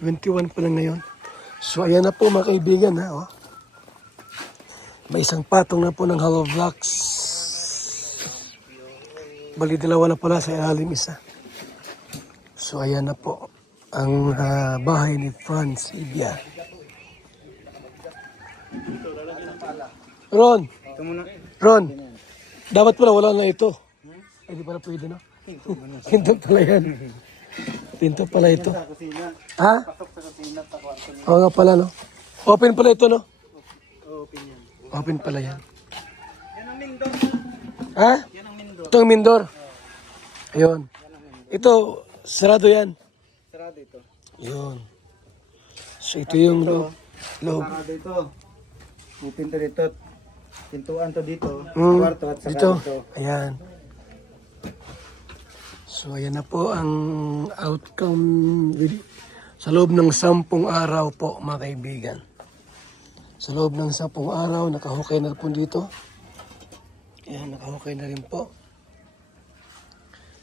21 pa lang ngayon. So ayan na po mga kaibigan ha. Oh. May isang patong na po ng hollow blocks. Bali dalawa na pala sa ilalim isa. So ayan na po ang bahay ni Franz Ibia. Ron, dapat pala wala na ito. Hindi pala pwede, no? Pinto pala yan. Pinto pala ito. Ha? Oo nga pala, no? Open pala ito, no? Open pala yan. Yan ang Mindor. Ha? Yan ang Mindor. Ito ang Mindor. Ayun. Ito, sarado yan. Sarado ito. Yun. So ito yung loob. Sarado ito. Open to dito. Pintuan to dito. Mm, Kwarto at saka dito. dito. Ayan. So ayan na po ang outcome sa loob ng 10 araw po mga kaibigan. Sa loob ng 10 araw, nakahukay na po dito. Ayan, nakahukay na rin po.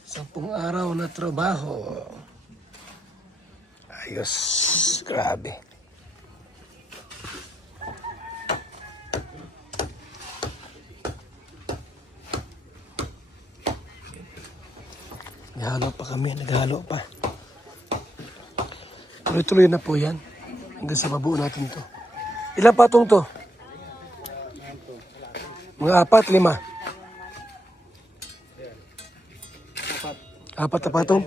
10 araw na trabaho. Ayos, grabe. Naghalo pa kami, naghalo pa. Tuloy-tuloy na po yan. Hanggang sa mabuo natin to. Ilang patong to? Mga 4, 5. 4 na patong?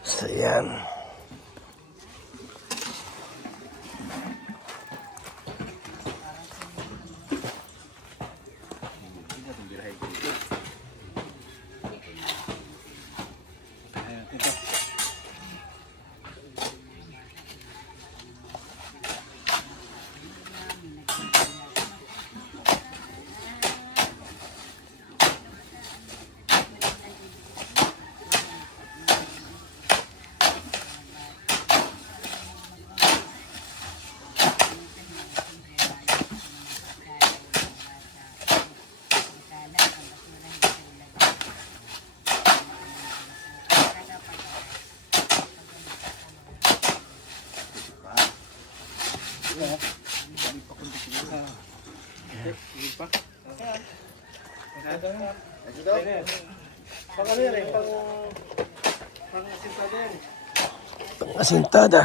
So yan. Pang-asintada.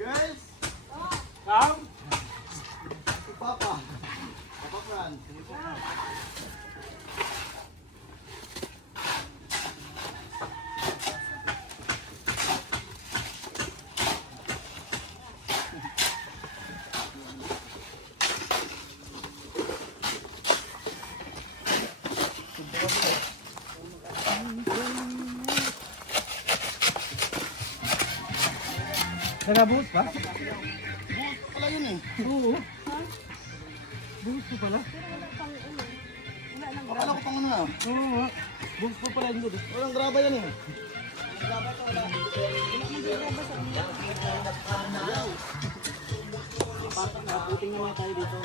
Guys! Come! Si Papa. Papa Fran. Nagabus pa? Buhos pala yun eh. Oo. Buhos pa pala? Akala ko pang ano na. Oo. Buhos pa pala yun. Walang graba yan eh. Puting naman tayo dito.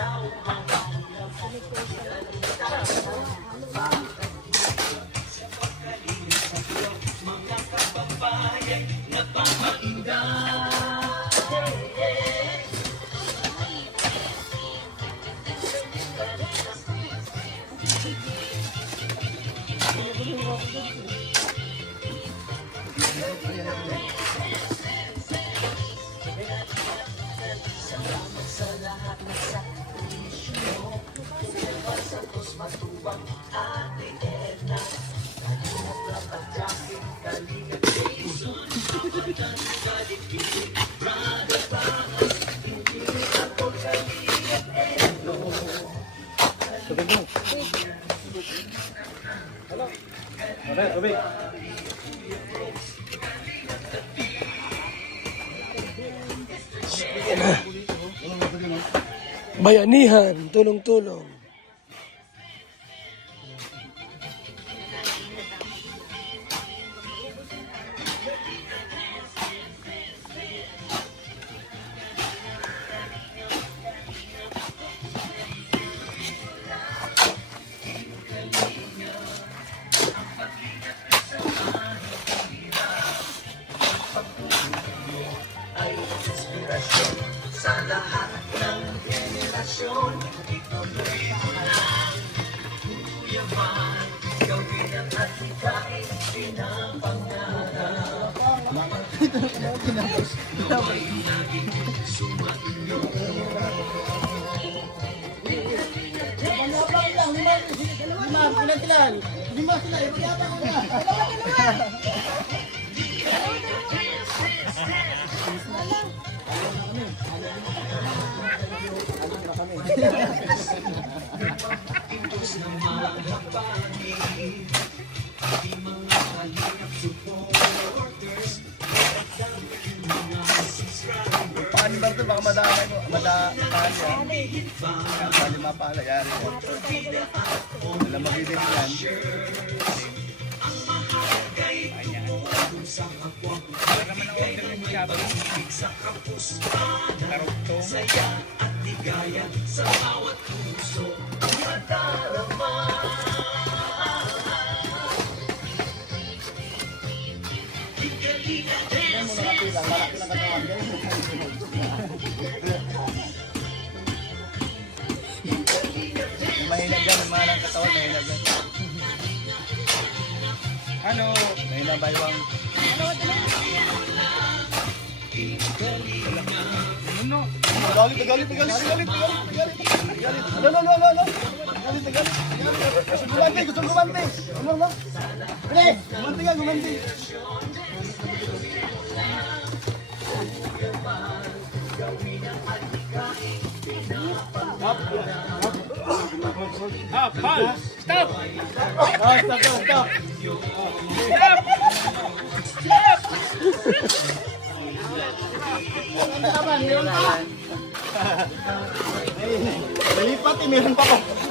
Bayanihan, tulong-tulong. Lima sila, ipagkata ko na. Paano ba ito? Baka madamay mo. Madamay yan. Paano mapala? Yari yan. Wala mabibig yan. Mahilag yan, yung mga ng katawan, mahilag yan. Ano? Mahilag ba yung... Ano? Galit. Galit. Gusto gumante. Ano? Pre, gumante. Stop! Nalipat meron pa po.